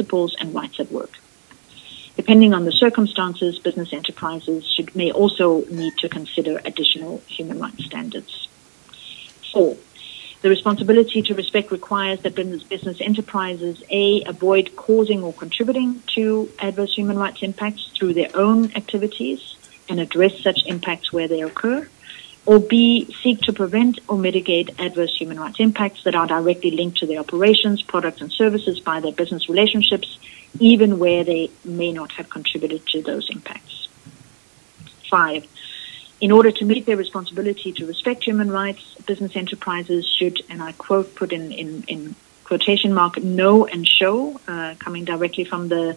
principles and rights at work. Depending on the circumstances, business enterprises may also need to consider additional human rights standards. 4. The responsibility to respect requires that business enterprises, A, avoid causing or contributing to adverse human rights impacts through their own activities and address such impacts where they occur, or B, seek to prevent or mitigate adverse human rights impacts that are directly linked to their operations, products, and services by their business relationships, even where they may not have contributed to those impacts. 5. In order to meet their responsibility to respect human rights, business enterprises should, and I quote, put in quotation mark, know and show, coming directly from the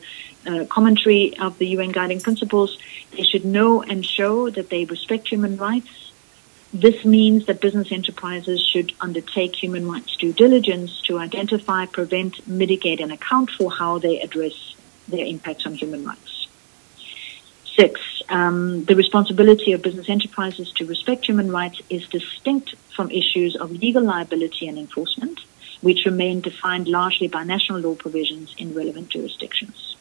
commentary of the UN Guiding Principles, they should know and show that they respect human rights. This means that business enterprises should undertake human rights due diligence to identify, prevent, mitigate, and account for how they address their impacts on human rights. 6. The responsibility of business enterprises to respect human rights is distinct from issues of legal liability and enforcement, which remain defined largely by national law provisions in relevant jurisdictions.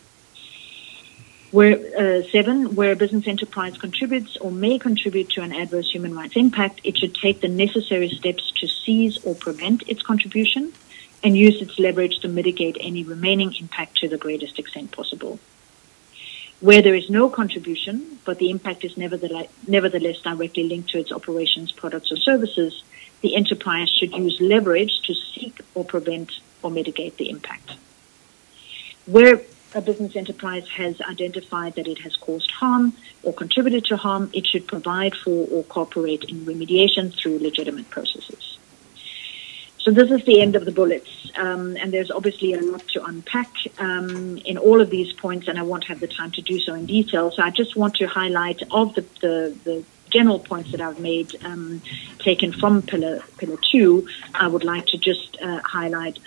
7, where a business enterprise contributes or may contribute to an adverse human rights impact, it should take the necessary steps to seize or prevent its contribution and use its leverage to mitigate any remaining impact to the greatest extent possible. Where there is no contribution, but the impact is nevertheless directly linked to its operations, products, or services, the enterprise should use leverage to seek or prevent or mitigate the impact. Where a business enterprise has identified that it has caused harm or contributed to harm, it should provide for or cooperate in remediation through legitimate processes. So this is the end of the bullets, and there's obviously a lot to unpack in all of these points, and I won't have the time to do so in detail. So I just want to highlight of the general points that I've made taken from Pillar 2. I would like to just highlight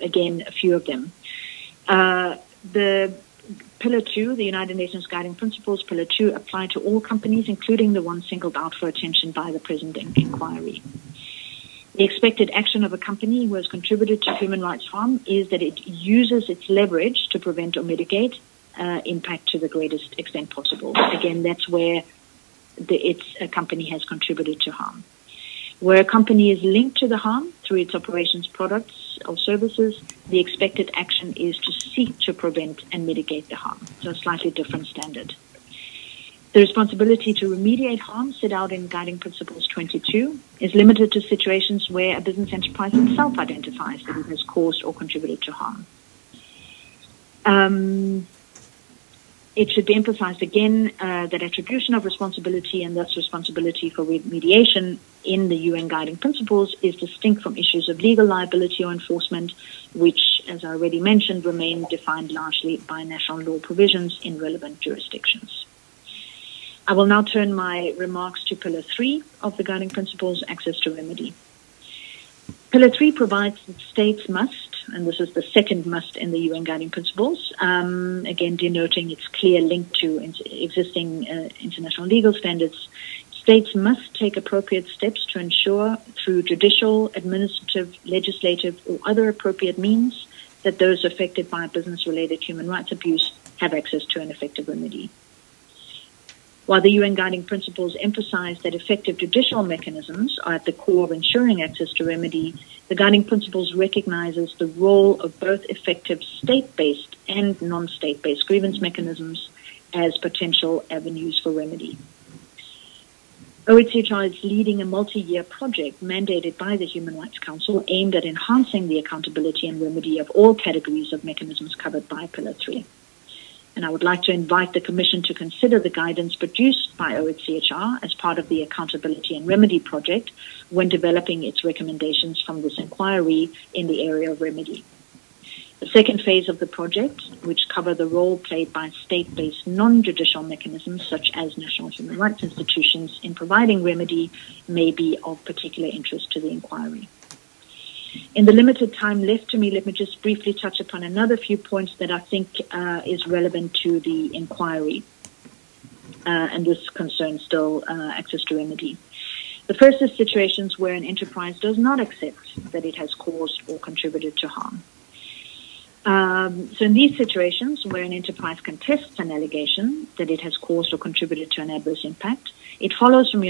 again a few of them. The Pillar 2, the United Nations Guiding Principles, Pillar 2 apply to all companies, including the ones singled out for attention by the present inquiry. The expected action of a company who has contributed to human rights harm is that it uses its leverage to prevent or mitigate impact to the greatest extent possible. Again, that's where a company has contributed to harm. Where a company is linked to the harm through its operations, products, or services, the expected action is to seek to prevent and mitigate the harm. So a slightly different standard. The responsibility to remediate harm set out in Guiding Principles 22 is limited to situations where a business enterprise itself identifies that it has caused or contributed to harm. It should be emphasized again that attribution of responsibility and thus responsibility for remediation in the UN Guiding Principles is distinct from issues of legal liability or enforcement, which, as I already mentioned, remain defined largely by national law provisions in relevant jurisdictions. I will now turn my remarks to Pillar 3 of the Guiding Principles, access to remedy. Pillar 3 provides that states must, and this is the second must in the UN Guiding Principles, again denoting its clear link to existing international legal standards, states must take appropriate steps to ensure through judicial, administrative, legislative, or other appropriate means that those affected by business-related human rights abuse have access to an effective remedy. While the UN Guiding Principles emphasize that effective judicial mechanisms are at the core of ensuring access to remedy, the Guiding Principles recognizes the role of both effective state-based and non-state-based grievance mechanisms as potential avenues for remedy. OHCHR is leading a multi-year project mandated by the Human Rights Council aimed at enhancing the accountability and remedy of all categories of mechanisms covered by Pillar 3. And I would like to invite the Commission to consider the guidance produced by OHCHR as part of the Accountability and Remedy Project when developing its recommendations from this inquiry in the area of remedy. The second phase of the project, which cover the role played by state-based non-judicial mechanisms such as national human rights institutions in providing remedy, may be of particular interest to the inquiry. In the limited time left to me, let me just briefly touch upon another few points that I think is relevant to the inquiry, and this concerns still access to remedy. The first is situations where an enterprise does not accept that it has caused or contributed to harm. So in these situations where an enterprise contests an allegation that it has caused or contributed to an adverse impact, it follows from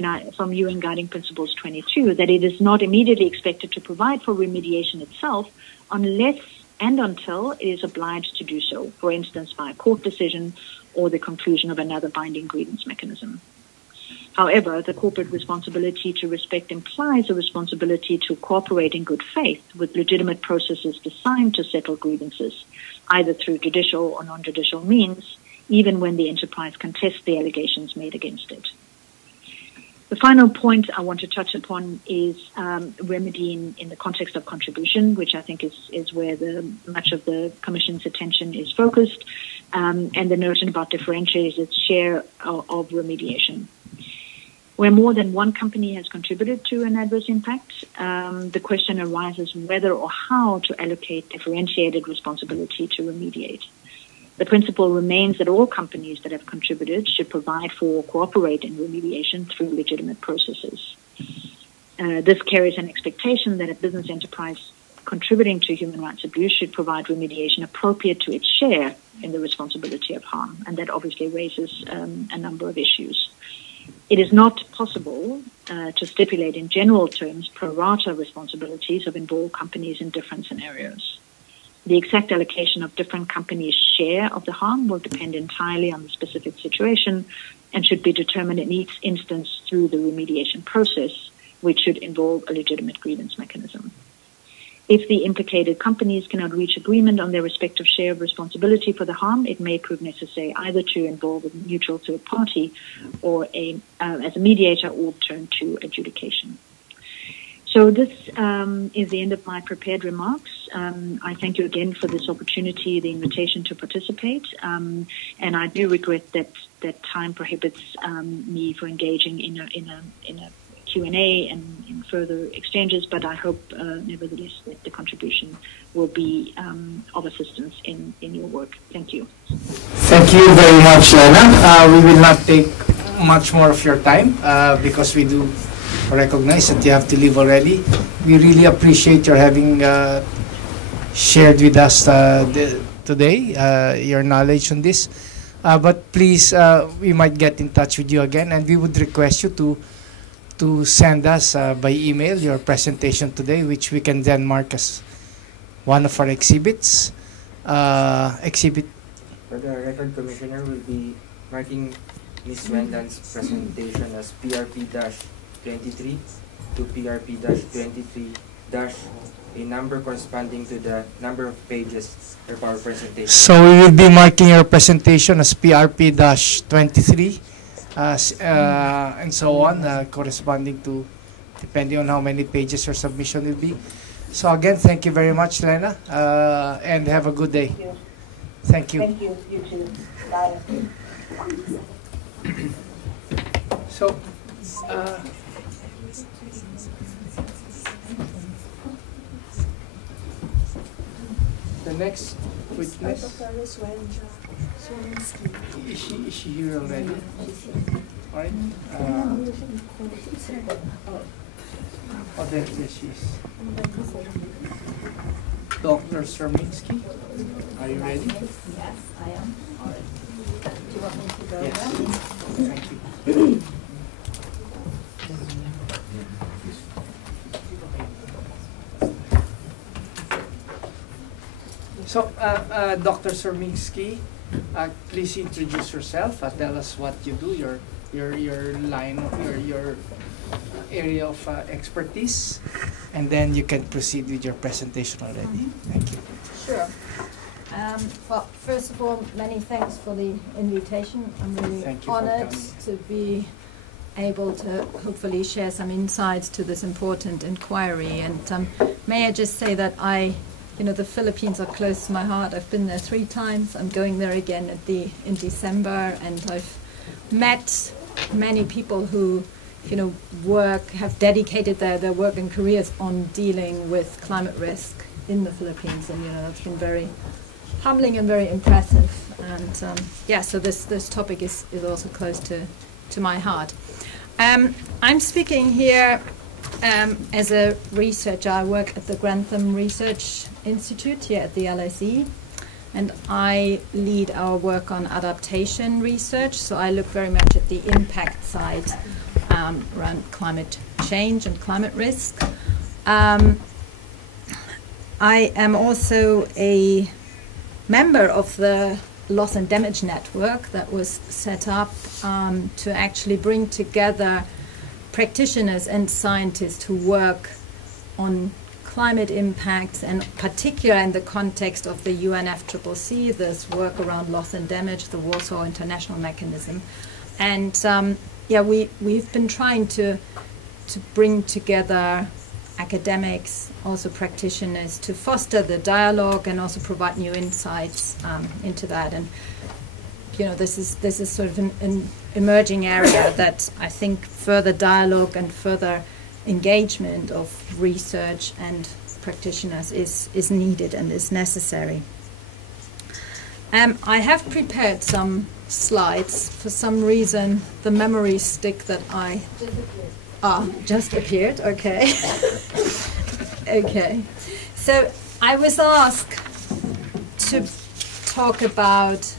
UN Guiding Principles 22 that it is not immediately expected to provide for remediation itself unless and until it is obliged to do so, for instance, by a court decision or the conclusion of another binding grievance mechanism. However, the corporate responsibility to respect implies a responsibility to cooperate in good faith with legitimate processes designed to settle grievances, either through judicial or non-judicial means, even when the enterprise contests the allegations made against it. The final point I want to touch upon is remedy in the context of contribution, which I think is where much of the Commission's attention is focused, and the notion about differentiating its share of remediation. Where more than one company has contributed to an adverse impact, the question arises whether or how to allocate differentiated responsibility to remediate. The principle remains that all companies that have contributed should provide for or cooperate in remediation through legitimate processes. This carries an expectation that a business enterprise contributing to human rights abuse should provide remediation appropriate to its share in the responsibility of harm, and that obviously raises a number of issues. It is not possible to stipulate in general terms pro rata responsibilities of involved companies in different scenarios. The exact allocation of different companies' share of the harm will depend entirely on the specific situation and should be determined in each instance through the remediation process, which should involve a legitimate grievance mechanism. If the implicated companies cannot reach agreement on their respective share of responsibility for the harm, it may prove necessary either to involve a neutral third party or as a mediator or turn to adjudication. So this is the end of my prepared remarks. I thank you again for this opportunity, the invitation to participate, and I do regret that time prohibits me from engaging in a Q&A and in further exchanges, but I hope nevertheless that the contribution will be of assistance in your work. Thank you. Thank you very much, Lena. We will not take much more of your time because we do recognize that you have to leave already. We really appreciate your having shared with us today your knowledge on this. But please, we might get in touch with you again, and we would request you to send us by email your presentation today, which we can then mark as one of our exhibits. For the record, Commissioner will be marking Ms. Wendan's presentation as PRP-23 to PRP-23- a number corresponding to the number of pages of our presentation. So we will be marking your presentation as PRP-23 and so on, corresponding to, depending on how many pages your submission will be. So again, thank you very much, Lena, and have a good day. Thank you. Thank you. You too. Bye. So, the next witness, is she here already? All right. Oh, there she is. Dr. Serminsky, are you ready? Yes, I am. All right. Do you want me to go Yes. there? Thank you. So, Dr. Serminsky, please introduce yourself. Tell us what you do, your line, your area of expertise, and then you can proceed with your presentation already. Thank you. Sure. Well, first of all, many thanks for the invitation. I'm really honored to be able to hopefully share some insights to this important inquiry. And may I just say that the Philippines are close to my heart. I've been there 3 times. I'm going there again in December, and I've met many people who, have dedicated their work and careers on dealing with climate risk in the Philippines, and that's been very humbling and very impressive. And so this topic is also close to my heart. I'm speaking here as a researcher. I work at the GranthamResearch Institute here at the LSE, and I lead our work on adaptation research. So I look very much at the impact side around climate change and climate risk. I am also a member of the Loss and Damage Network that was set up to actually bring together practitioners and scientists who work on climate impacts, and particularly in the context of the UNFCCC, this work around loss and damage, the Warsaw International Mechanism. And yeah, we've been trying to bring together academics, also practitioners, to foster the dialogue and also provide new insights into that. And this is sort of an emerging area that I think further dialogue and further engagement of research and practitioners is needed and is necessary. I have prepared some slides. For some reason, the memory stick that I just appeared. Okay. Okay. So I was asked to talk about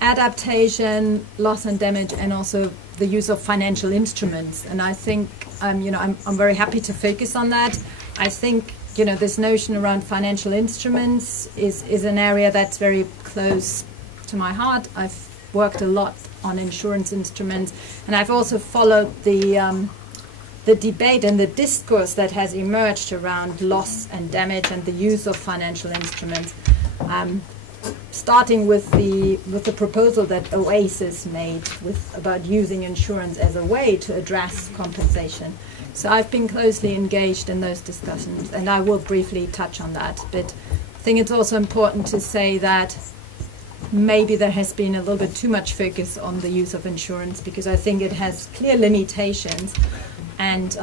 adaptation, loss and damage, and also the use of financial instruments. And I think I'm very happy to focus on that. I think this notion around financial instruments is an area that's very close to my heart. I've worked a lot on insurance instruments, and I've also followed the debate and the discourse that has emerged around loss and damage and the use of financial instruments. Starting with the proposal that Oasis made about using insurance as a way to address compensation. So I've been closely engaged in those discussions, and I will briefly touch on that. But I think it's also important to say that maybe there has been a little bit too much focus on the use of insurance, because I think it has clear limitations, and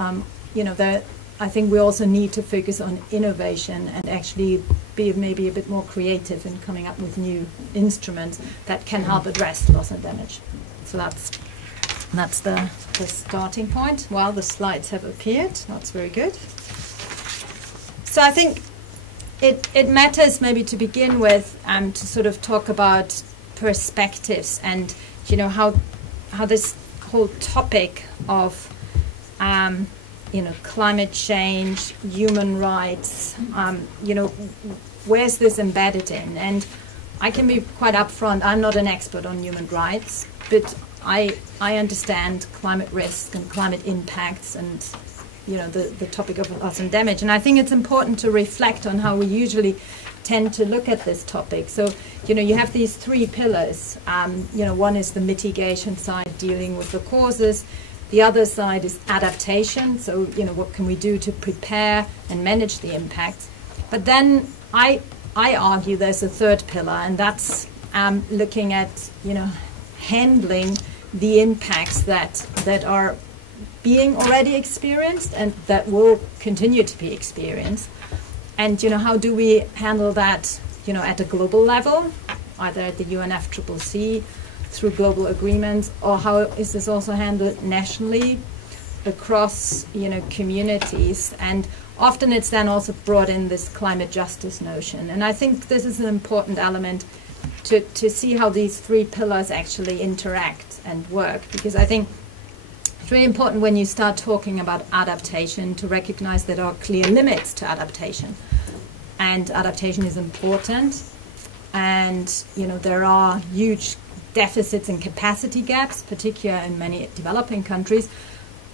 I think we also need to focus on innovation and actually be maybe a bit more creative in coming up with new instruments that can help address loss and damage. So that's the starting point. Well, the slides have appeared. That's very good. So I think it matters maybe to begin with to sort of talk about perspectives and how this whole topic of climate change, human rights, where's this embedded in? And I can be quite upfront. I'm not an expert on human rights, but I understand climate risk and climate impacts and the topic of loss and damage. And I think it's important to reflect on how we usually tend to look at this topic. So you have these three pillars. One is the mitigation side, dealing with the causes. The other side is adaptation. So what can we do to prepare and manage the impacts? But then I argue there's a third pillar, and that's looking at handling the impacts that are being already experienced and that will continue to be experienced. And how do we handle that at a global level, either at the UNFCCC through global agreements, or how is this also handled nationally across communities? And often it's then also brought in this climate justice notion. And I think this is an important element to see how these three pillars actually interact and work, because I think it's really important when you start talking about adaptation to recognize that there are clear limits to adaptation. And adaptation is important, and there are huge deficits and capacity gaps, particularly in many developing countries.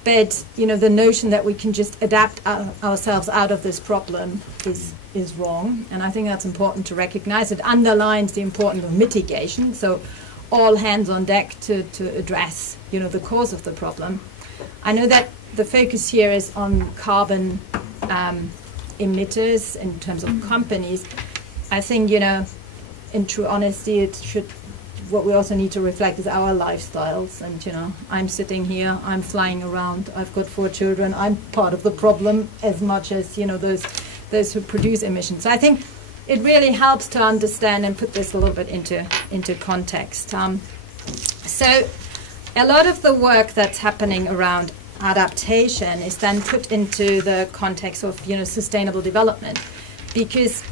But the notion that we can just adapt ourselves out of this problem is wrong, and I think that's important to recognize. It underlines the importance of mitigation, so all hands on deck to address the cause of the problem. I know that the focus here is on carbon emitters in terms of companies. I think in true honesty, what we also need to reflect is our lifestyles. And I'm sitting here, I'm flying around, I've got 4 children, I'm part of the problem as much as those who produce emissions. So I think it really helps to understand and put this a little bit into context. So a lot of the work that's happening around adaptation is then put into the context of sustainable development, because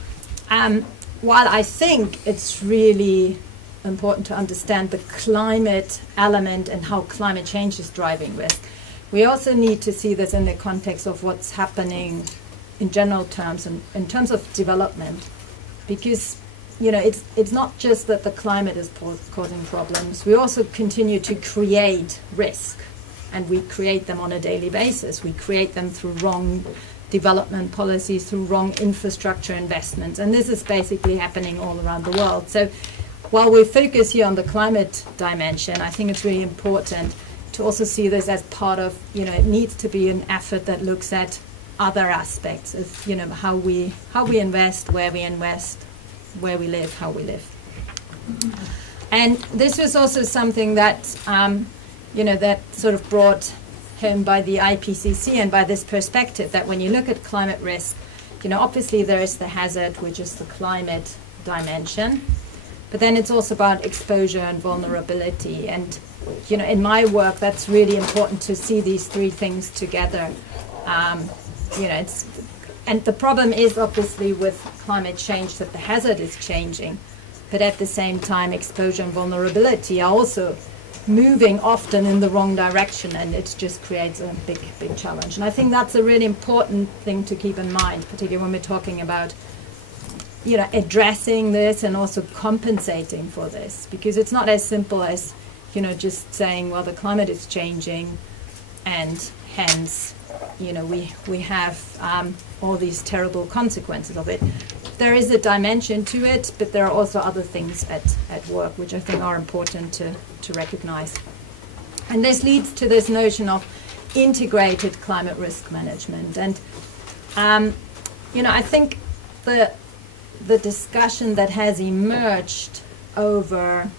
while I think it's really important to understand the climate element and how climate change is driving risk, we also need to see this in the context of what's happening in general terms and in terms of development, because it's not just that the climate is causing problems. We also continue to create risk, and we create them on a daily basis. We create them through wrong development policies, through wrong infrastructure investments, and this is basically happening all around the world. So while we focus here on the climate dimension, I think it's really important to also see this as part of, it needs to be an effort that looks at other aspects of, how we invest, where we invest, where we live, how we live. And this was also something that, that sort of brought home by the IPCC and by this perspective that when you look at climate risk, obviously there is the hazard, which is the climate dimension, but then it's also about exposure and vulnerability. And, in my work, that's really important to see these three things together. And the problem is obviously with climate change that the hazard is changing, but at the same time exposure and vulnerability are also moving often in the wrong direction, and it just creates a big challenge. And I think that's a really important thing to keep in mind, particularly when we're talking about addressing this and also compensating for this, because it's not as simple as just saying, well, the climate is changing and hence we have all these terrible consequences of it. There is a dimension to it, but there are also other things at work which I think are important to recognize. And this leads to this notion of integrated climate risk management. And I think the discussion that has emerged over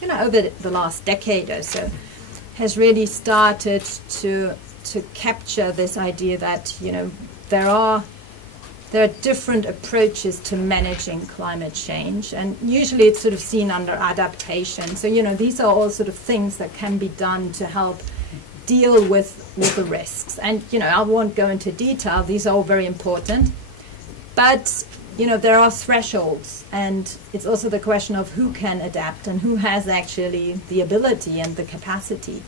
the last decade or so has really started to capture this idea that there are different approaches to managing climate change, and usually it's sort of seen under adaptation. So these are all sort of things that can be done to help deal with the risks. And I won't go into detail; these are all very important, but there are thresholds, and it's also the question of who can adapt and who has actually the ability and the capacity.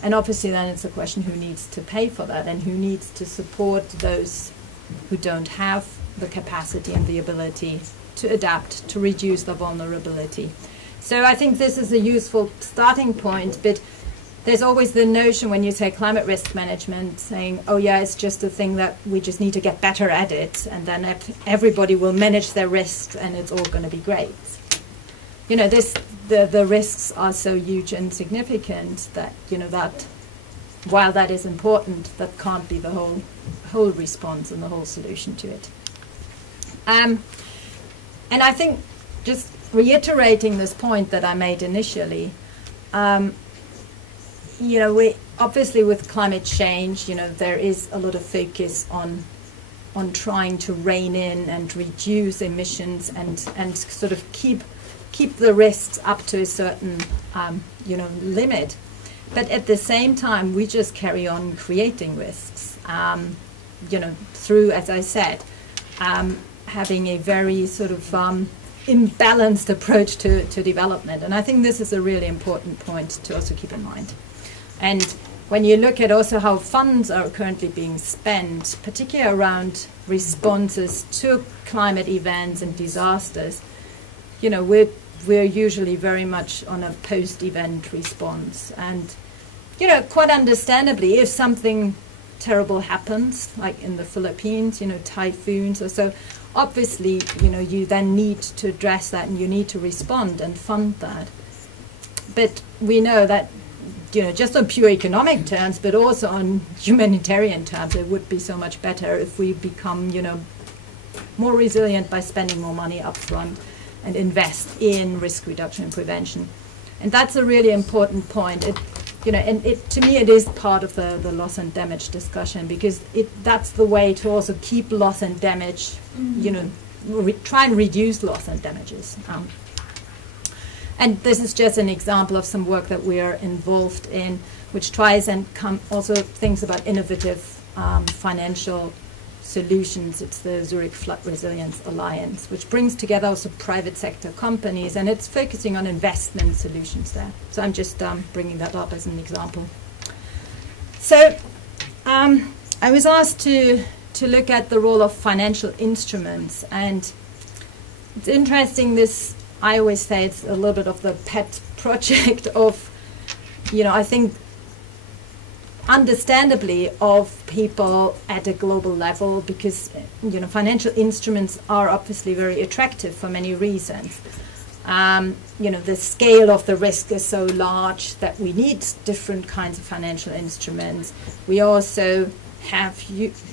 And obviously then it's a question who needs to pay for that and who needs to support those who don't have the capacity and the ability to adapt, to reduce the vulnerability. So I think this is a useful starting point, but there's always the notion when you say climate risk management saying, oh yeah, it's just a thing that we just need to get better at it, and then everybody will manage their risks and it's all going to be great. The risks are so huge and significant that, that while that is important, that can't be the whole response and the whole solution to it. And I think just reiterating this point that I made initially, we obviously with climate change, there is a lot of focus on trying to rein in and reduce emissions and sort of keep the risks up to a certain limit. But at the same time, we just carry on creating risks, through, as I said, having a very sort of imbalanced approach to development. And I think this is a really important point to also keep in mind. And when you look at also how funds are currently being spent, particularly around responses to climate events and disasters, we're usually very much on a post-event response. And, quite understandably, if something terrible happens, like in the Philippines, typhoons or so, obviously, you then need to address that and you need to respond and fund that. But we know that, just on pure economic terms, but also on humanitarian terms, it would be so much better if we become, more resilient by spending more money up front and invest in risk reduction and prevention. And that's a really important point. To me, it is part of the loss and damage discussion, because that's the way to also keep loss and damage, try and reduce loss and damages. And this is just an example of some work that we are involved in, which tries and also thinks about innovative financial solutions. It's the Zurich Flood Resilience Alliance, which brings together also private sector companies, and it's focusing on investment solutions there. So I'm just bringing that up as an example. So I was asked to look at the role of financial instruments, and it's interesting, this, I always say it's a little bit of the pet project of, I think understandably of people at a global level, because financial instruments are obviously very attractive for many reasons. The scale of the risk is so large that we need different kinds of financial instruments. We also have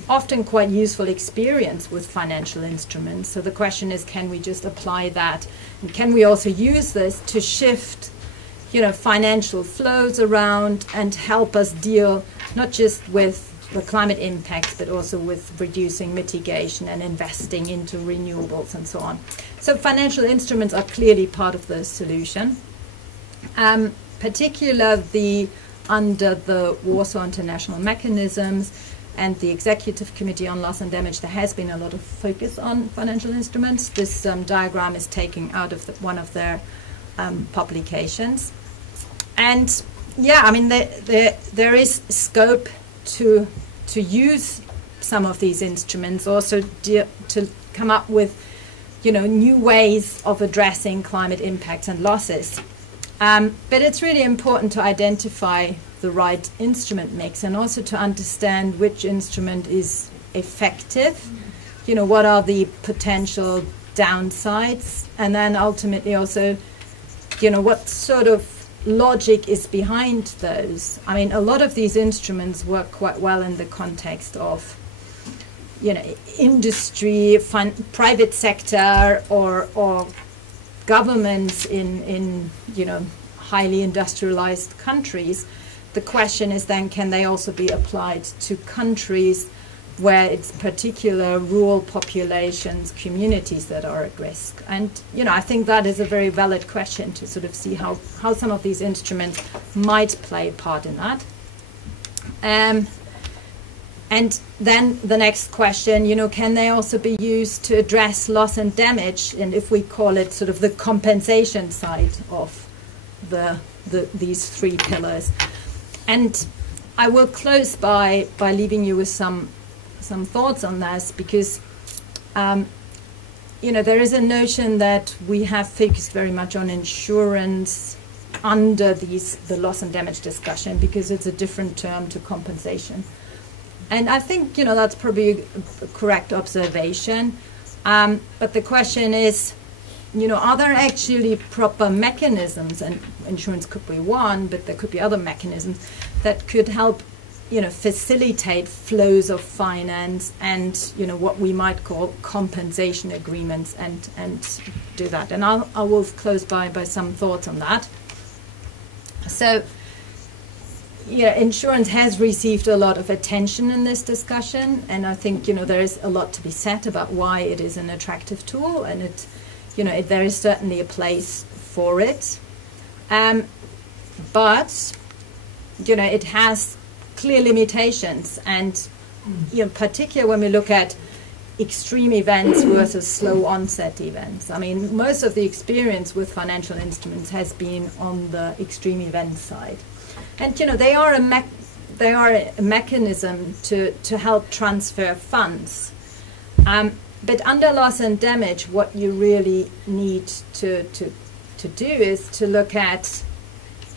often quite useful experience with financial instruments. So the question is, can we just apply that? And can we also use this to shift financial flows around and help us deal not just with the climate impacts, but also with reducing the and investing into renewables and so on. So financial instruments are clearly part of the solution. Particularly under the Warsaw International Mechanisms and the Executive Committee on Loss and Damage, there has been a lot of focus on financial instruments. This diagram is taken out of one of their publications. And yeah, I mean, there is scope to use some of these instruments, also to come up with, new ways of addressing climate impacts and losses. But it's really important to identify the right instrument mix and also to understand which instrument is effective, what are the potential downsides, and then ultimately also, what sort of logic is behind those. I mean, a lot of these instruments work quite well in the context of, industry, private sector, or governments in highly industrialized countries. The question is then, can they also be applied to countries where it's particular rural populations, communities that are at risk? And, I think that is a very valid question to sort of see how some of these instruments might play a part in that. And then the next question, can they also be used to address loss and damage? And if we call it sort of the compensation side of these three pillars. And I will close by leaving you with some thoughts on this, because there is a notion that we have focused very much on insurance under the loss and damage discussion, because it's a different term to compensation. And I think that's probably a correct observation. But the question is, are there actually proper mechanisms, and insurance could be one, but there could be other mechanisms that could help facilitate flows of finance and, what we might call compensation agreements, and do that. And I will close by some thoughts on that. So, insurance has received a lot of attention in this discussion, and I think, there is a lot to be said about why it is an attractive tool, and there is certainly a place for it. But, it has clear limitations, and particularly when we look at extreme events versus slow onset events. I mean, most of the experience with financial instruments has been on the extreme event side, and they are a mechanism to help transfer funds. But under loss and damage, what you really need to do is to look at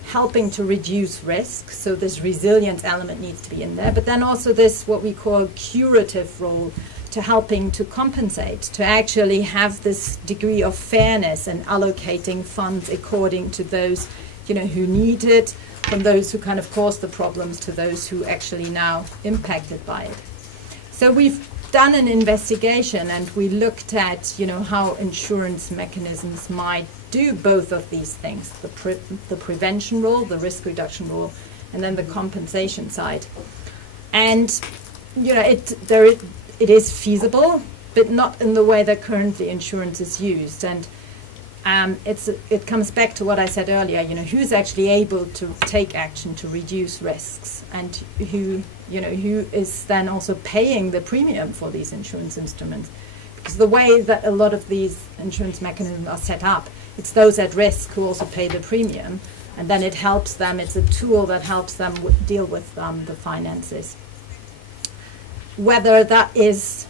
helping to reduce risk. So this resilience element needs to be in there, but then also this what we call curative role, to helping to compensate, to actually have this degree of fairness and allocating funds according to those who need it, from those who kind of caused the problems to those who actually now impacted by it. So we've done an investigation, and we looked at how insurance mechanisms might do both of these things, the prevention role, the risk reduction role, and then the compensation side. And it is feasible, but not in the way that currently insurance is used. And it comes back to what I said earlier, who's actually able to take action to reduce risks, and who is then also paying the premium for these insurance instruments. Because the way that a lot of these insurance mechanisms are set up, it's those at risk who also pay the premium, and then it helps them, it's a tool that helps them deal with the finances. Whether that is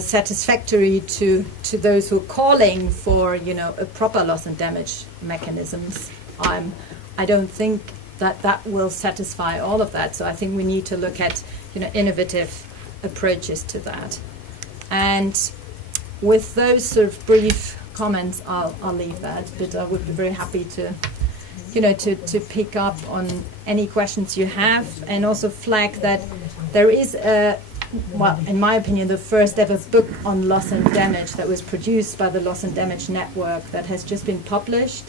satisfactory to those who are calling for, a proper loss and damage mechanisms, I don't think that will satisfy all of that. So I think we need to look at, innovative approaches to that. And with those sort of brief comments, I'll leave that. But I would be very happy to, to pick up on any questions you have, and also flag that there is well, in my opinion, the first ever book on loss and damage that was produced by the Loss and Damage Network that has just been published.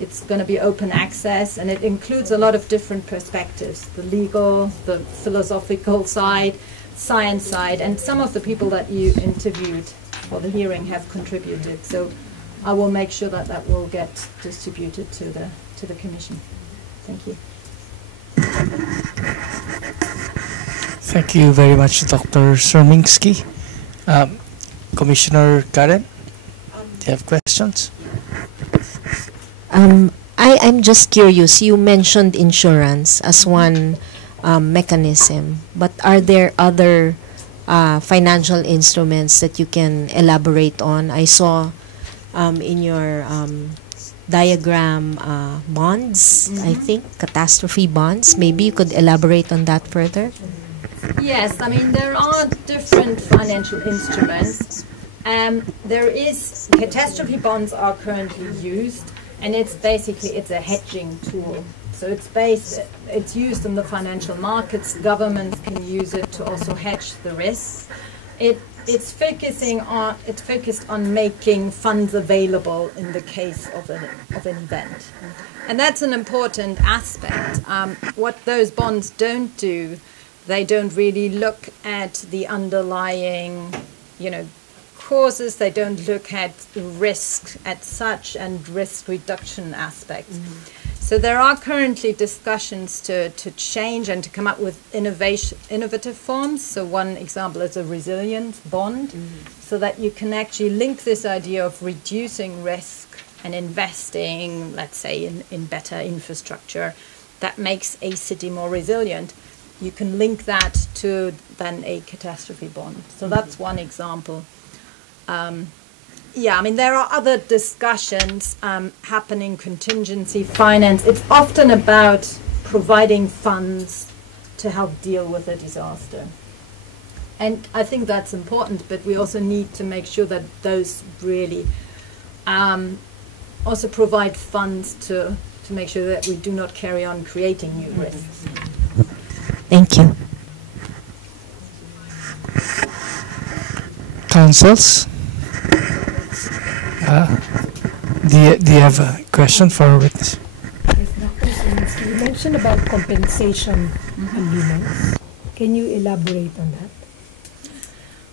It's going to be open access, and it includes a lot of different perspectives, the legal, the philosophical side, science side, and some of the people that you interviewed for the hearing have contributed. So I will make sure that that will get distributed to the Commission. Thank you. Thank you very much, Dr. Siermiński. Commissioner Karen, do you have questions? I'm just curious. You mentioned insurance as one mechanism, but are there other financial instruments that you can elaborate on? I saw in your diagram bonds, I think, catastrophe bonds. Maybe you could elaborate on that further? Yes, I mean, there are different financial instruments. There is, catastrophe bonds are currently used, and it's a hedging tool. So it's used in the financial markets. Governments can use it to also hedge the risks. It's focused on making funds available in the case of an event. And that's an important aspect. What those bonds don't do, they don't really look at the underlying, causes. They don't look at risk as such and risk reduction aspects. So there are currently discussions to change and to come up with innovative forms. So one example is a resilience bond, so that you can actually link this idea of reducing risk and investing, let's say, in better infrastructure that makes a city more resilient. You can link that to then a catastrophe bond. So that's one example. Yeah, I mean, there are other discussions happening, contingency finance. It's often about providing funds to help deal with a disaster. And I think that's important, but we also need to make sure that those really also provide funds to make sure that we do not carry on creating new risks. Thank you. Councils? Do you have a question for our witness? Yes, Dr. Siermiński, you mentioned about compensation agreements. Can you elaborate on that?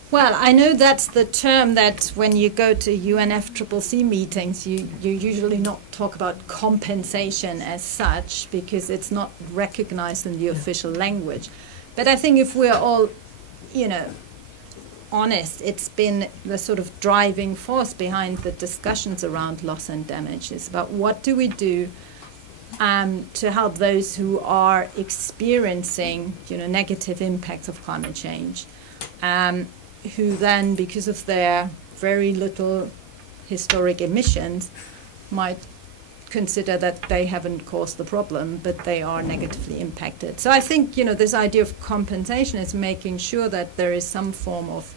Well, I know that's the term that when you go to UNFCCC meetings, you usually not talk about compensation as such, because it's not recognized in the official language. But I think if we're all, honest, it's been the sort of driving force behind the discussions around loss and damage. It's about what do we do to help those who are experiencing, negative impacts of climate change, who then, because of their very little historic emissions, might consider that they haven't caused the problem, but they are negatively impacted. So I think, this idea of compensation is making sure that there is some form of,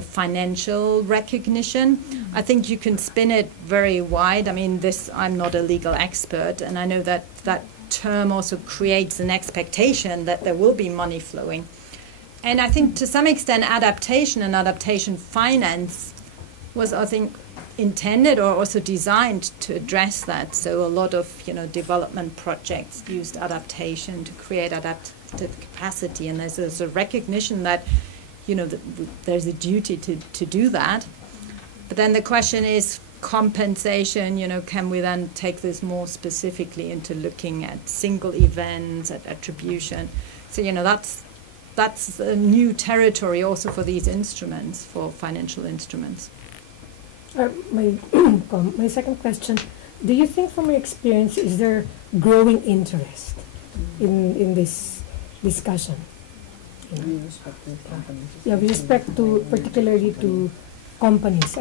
financial recognition. I think you can spin it very wide. I mean, I'm not a legal expert, and I know that that term also creates an expectation that there will be money flowing. And I think to some extent adaptation and adaptation finance was, I think, intended or also designed to address that. So a lot of, development projects used adaptation to create adaptive capacity, and there's a recognition that, there's a duty to do that. But then the question is compensation, can we then take this more specifically into looking at single events, at attribution? So, that's a new territory also for these instruments, for financial instruments. My second question, do you think from your experience, is there growing interest in this discussion? Yeah, with respect to, particularly to companies,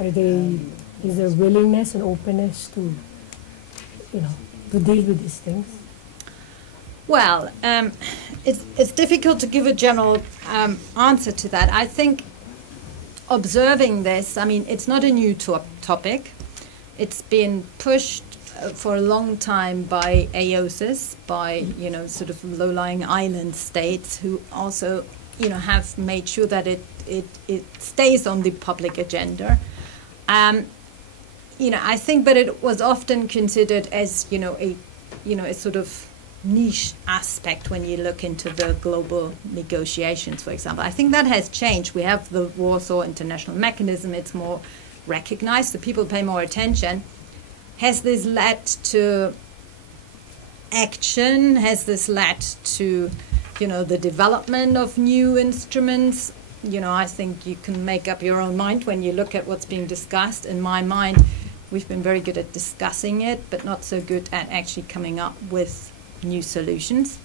is there willingness and openness to, to deal with these things? Well, it's difficult to give a general answer to that. I think observing this, it's not a new topic. It's been pushed for a long time by AOSIS, by, sort of low-lying island states who also, have made sure that it stays on the public agenda. I think, but it was often considered as, a sort of niche aspect when you look into the global negotiations, for example. I think that has changed. We have the Warsaw International Mechanism. It's more recognized, so people pay more attention. Has this led to action? Has this led to, the development of new instruments? I think you can make up your own mind when you look at what's being discussed. In my mind, we've been very good at discussing it, but not so good at actually coming up with new solutions.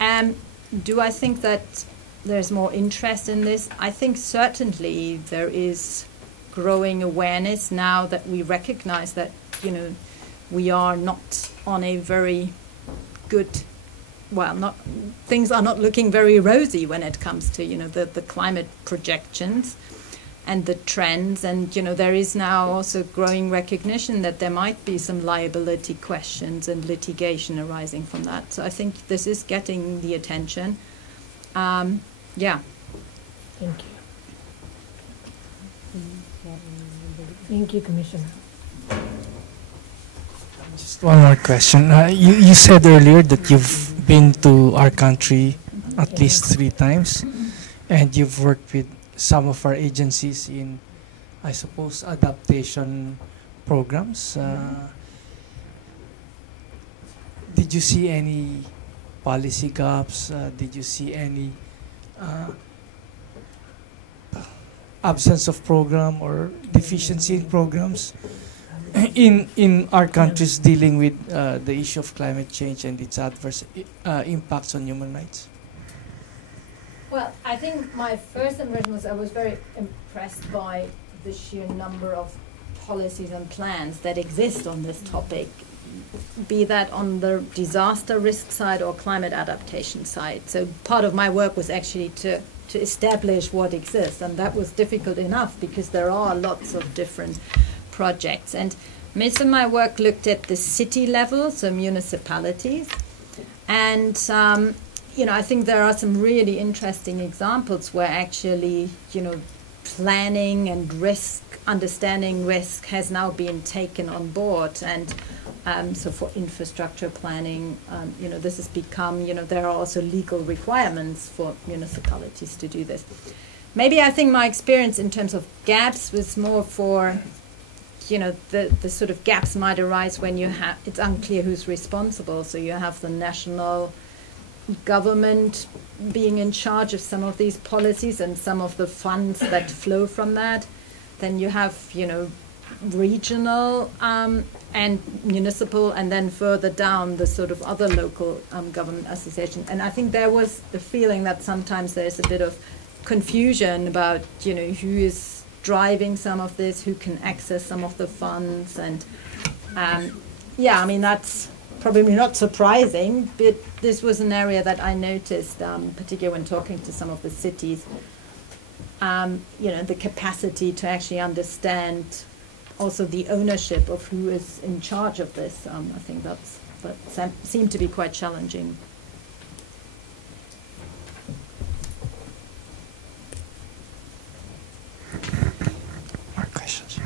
Do I think that there's more interest in this? I think certainly there is growing awareness now that we recognize that, we are not on a very good, things are not looking very rosy when it comes to, the climate projections and the trends. And, there is now also growing recognition that there might be some liability questions and litigation arising from that. So I think this is getting the attention. Yeah. Thank you. Thank you, Commissioner. Just one more question. You said earlier that you've been to our country at least 3 times, and you've worked with some of our agencies in, I suppose, adaptation programs. Did you see any policy gaps? Did you see any absence of program or deficiency in programs in our countries dealing with the issue of climate change and its adverse impacts on human rights? Well, I think my first impression was I was very impressed by the sheer number of policies and plans that exist on this topic, be that on the disaster risk side or climate adaptation side. So part of my work was actually to establish what exists, and that was difficult enough because there are lots of different projects. And most of my work looked at the city level, so municipalities, and I think there are some really interesting examples where actually, planning and risk, understanding risk has now been taken on board. And so for infrastructure planning, this has become, there are also legal requirements for municipalities to do this. Maybe I think my experience in terms of gaps was more for, the sort of gaps might arise when it's unclear who's responsible. So you have the national government being in charge of some of these policies and some of the funds that flow from that. Then you have, regional and municipal, and then further down the sort of other local government associations. And I think there was the feeling that sometimes there's a bit of confusion about, who is driving some of this, who can access some of the funds. And that's probably not surprising, but this was an area that I noticed, particularly when talking to some of the cities, the capacity to actually understand also the ownership of who is in charge of this. I think that seemed to be quite challenging. More questions?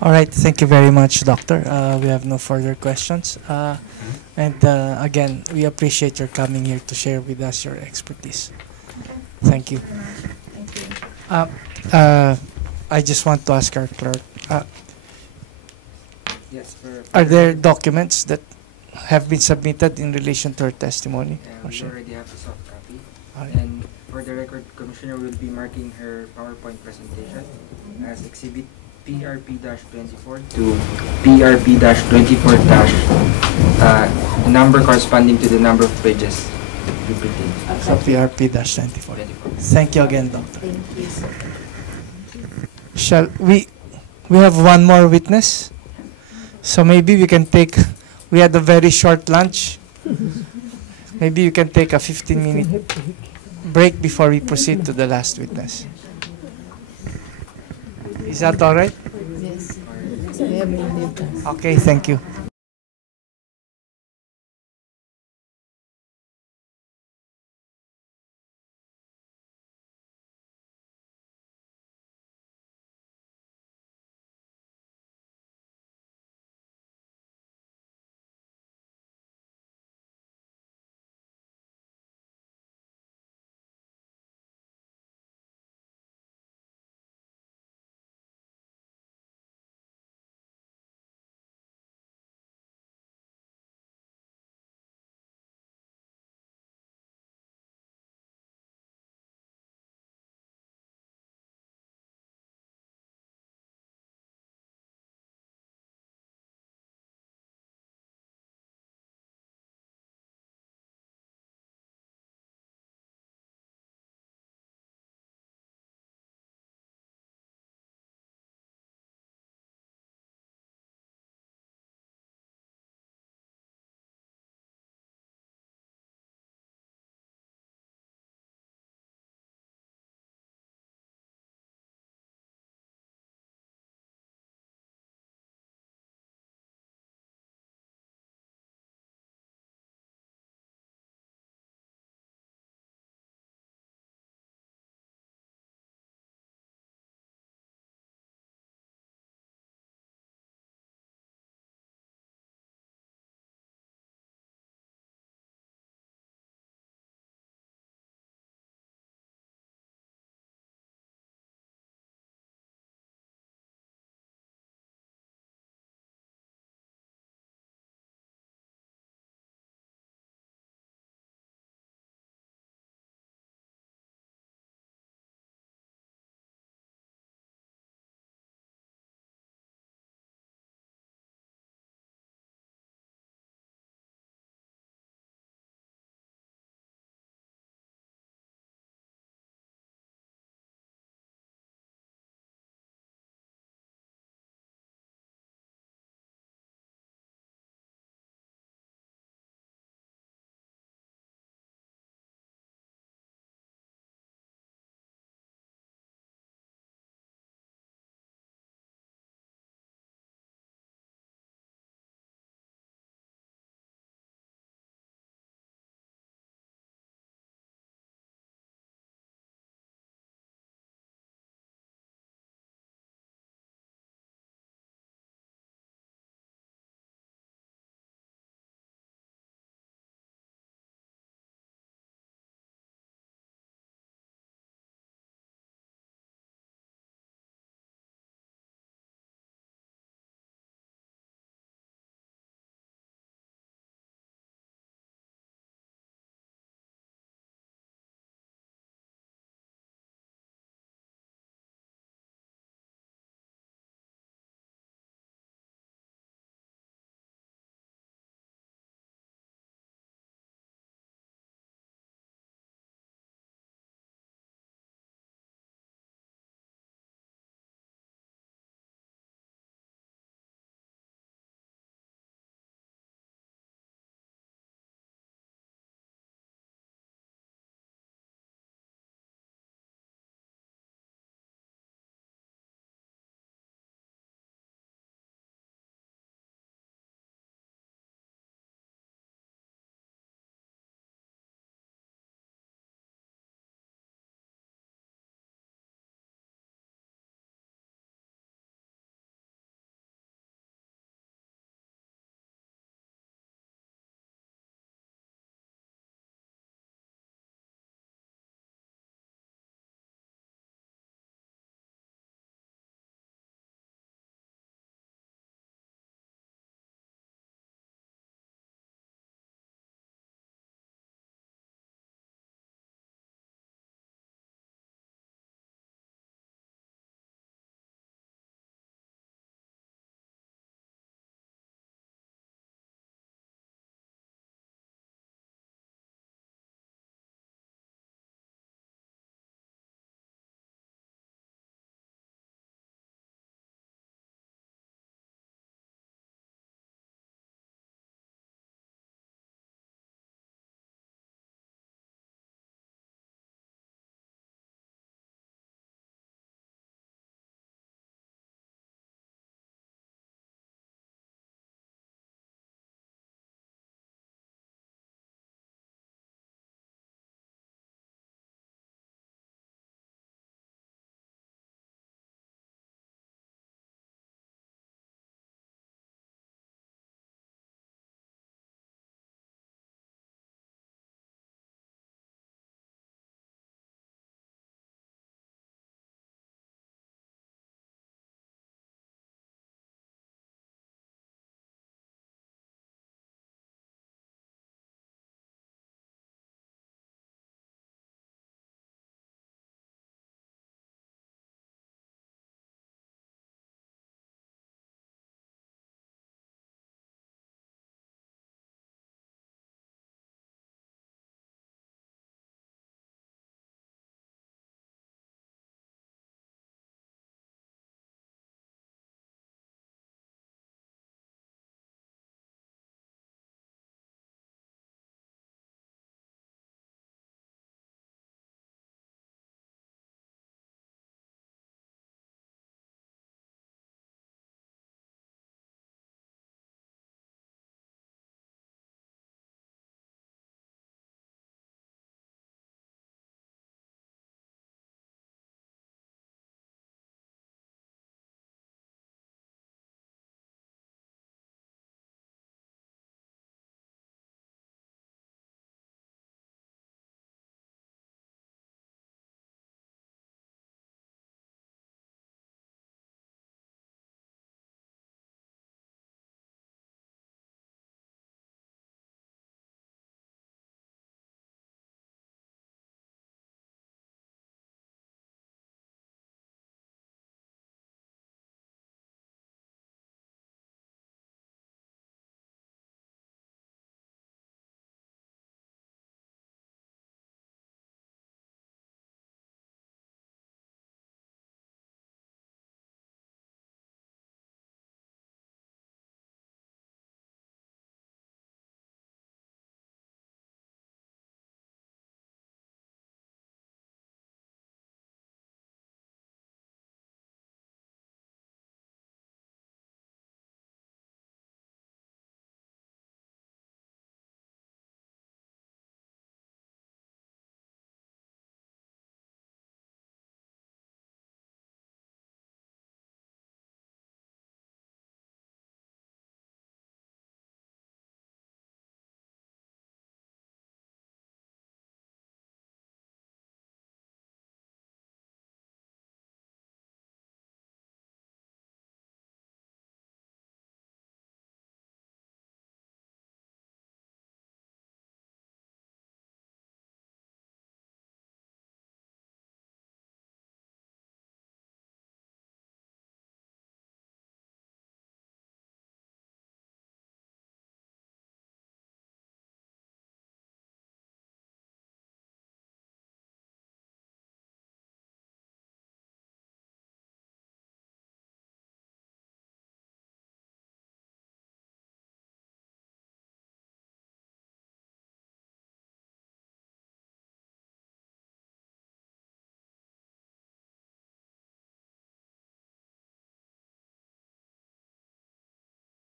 All right, thank you very much, Doctor. We have no further questions. Again, we appreciate your coming here to share with us your expertise. Okay. Thank you. Thank you. I just want to ask our clerk, Yes, Are there documents that have been submitted in relation to her testimony? we already have a soft copy. Alright. And for the record, Commissioner will be marking her PowerPoint presentation as Exhibit PRP-24 to PRP-24- number corresponding to the number of pages repeated. So PRP-24. Thank you again, Doctor. Shall we have one more witness? So maybe we can we had a very short lunch. Maybe you can take a 15-minute break before we proceed to the last witness. Is that all right? Yes. Okay, thank you.